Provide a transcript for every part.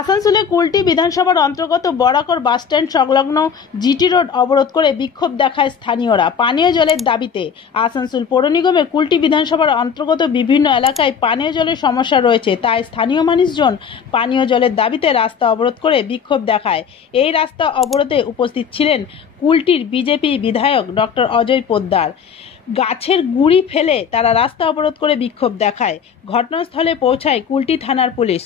আসানসোলে কুলটি বিধানসভার অন্তর্গত বরাকর বাসস্ট্যান্ড সংলগ্ন জিটি রোড অবরোধ করে বিক্ষোভ দেখায় স্থানীয়রা পানীয় জলের দাবিতে। আসানসোল পৌর নিগমের কুলটি বিধানসভার অন্তর্গত বিভিন্ন এলাকায় পানীয় জলের সমস্যা রয়েছে, তাই স্থানীয় মানুষজন পানীয় জলের দাবিতে রাস্তা অবরোধ করে বিক্ষোভ দেখায়। এই রাস্তা অবরোধে উপস্থিত ছিলেন কুলটির বিজেপি বিধায়ক ডক্টর অজয় পোদ্দার। গাছের গুড়ি ফেলে তারা রাস্তা অবরোধ করে বিক্ষোভ দেখায়। ঘটনাস্থলে পৌঁছায় কুলটি থানার পুলিশ।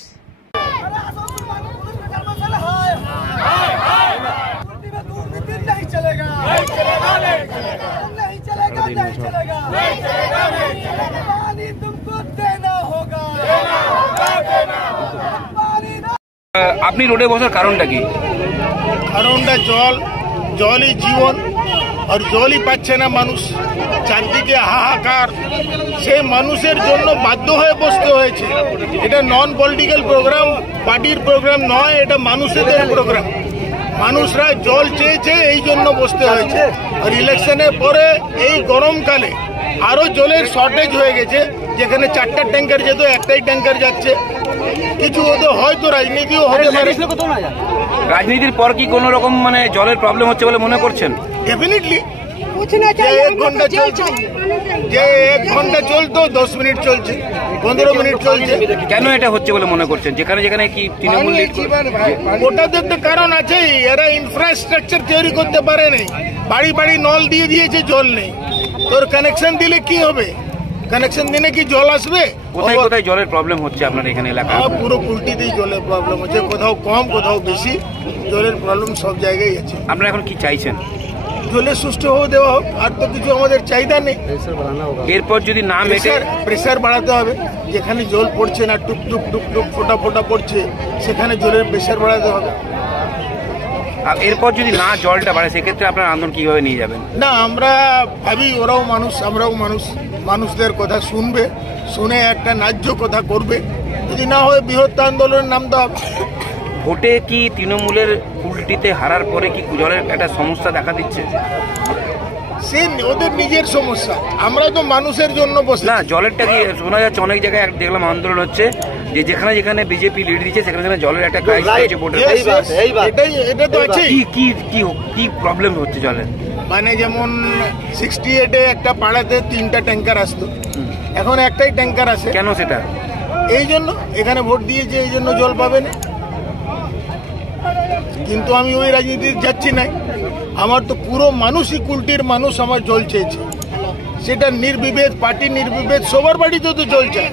আপনি রোডে বসার কারণটা কি? কারণটা জলই জীবন, আর জলই পাচ্ছে না মানুষ। চারদিকে হাহাকার, সেই মানুষের জন্য বাধ্য হয়ে বসতে হয়েছে। এটা নন পলিটিক্যাল প্রোগ্রাম, পার্টির প্রোগ্রাম নয়, এটা মানুষেদের প্রোগ্রাম। মানুষরা জল চেয়েছে, এই জন্য বসতে হয়েছে। আর ইলেকশনের পরে এই গরমকালে আরো জলের শর্টেজ হয়ে গেছে। যেখানে 4টা ট্যাঙ্কার যেত, একটাই ট্যাঙ্কার যাচ্ছে। কিছু হয়তো রাজনীতিও হতে পারে। রাজনীতির পর কি কোন রকম জলের প্রবলেম হচ্ছে বলে মনে করছেন? ডেফিনেটলি। যে 1 ঘন্টা চলতো 10 মিনিট চলছে, 15 মিনিট চলছে। কেন এটা হচ্ছে বলে মনে করছেন? যেখানে যেখানে কি তৃণমূল ওটাতে একটা কারণ আছেই। এরা ইনফ্রাস্ট্রাকচার তৈরি করতে পারে নাই। বাড়ি বাড়ি নল দিয়ে দিয়েছে, জল নেই। তোর কানেকশন দিলে কি হবে? কানেকশন দিলে কি জল আসবে? কোথায় কোথায় জলের প্রবলেম হচ্ছে আপনার এখানে এলাকায়? পুরো কুলটিতেই জলের প্রবলেম হচ্ছে, কোথাও কম কোথাও বেশি। জলের প্রবলেম সব জায়গায় আছে। আপনারা এখন কি চাইছেন? জলের সুষ্ঠু হয়ে দেওয়া হোক, আর তো কিছু আমাদের চাহিদা নেই। এরপর যদি না মেটে, প্রেসার বাড়াতে হবে। যেখানে জল পড়ছে না, টুক টুক টুক টুক ফোটা ফোটা পড়ছে, সেখানে জলের প্রেসার বাড়াতে হবে। আর এরপর যদি না জলটা বাড়ে, সেক্ষেত্রে আপনার আন্দোলন কিভাবে নিয়ে যাবেন? না, আমরা ভাবি ওরাও মানুষ, আমরাও মানুষ। মানুষদের কথা শুনবে, শুনে একটা ন্যায্য কথা করবে। যদি না হয় বৃহত্তর আন্দোলনের নামতে হবে। ভোটে কি তৃণমূলের কুলটিতে হারার পরে কি জলের একটা সমস্যা দেখা দিচ্ছে? সে ওদের নিজের সমস্যা, আমরা তো মানুষের জন্য বসে না। জলেরটা কি শোনা যাচ্ছে অনেক জায়গায় দেখলাম আন্দোলন হচ্ছে, যে যেখানে যেখানে বিজেপি লিড দিচ্ছে সেখানে জলের একটা ক্রাইসিস হচ্ছে ভোটে। এটা তো আছে। কি প্রবলেম হচ্ছে জলের? যেমন 68-এ একটা পাড়াতে 3টা ট্যাঙ্কার আসতো, এখন একটাই ট্যাঙ্কার আসে। কেন সেটা? এই জন্য এখানে ভোট দিয়েছে, এই জন্য জল পাবে না। কিন্তু আমি ওই রাজনীতি যাচ্ছি না। আমার তো পুরো মানুষই, কুলটির মানুষ আমার জল চেয়েছে। সেটা নির্বিভেদ, পার্টি নির্বিভেদ, সবার বাড়িতে তো জল চায়।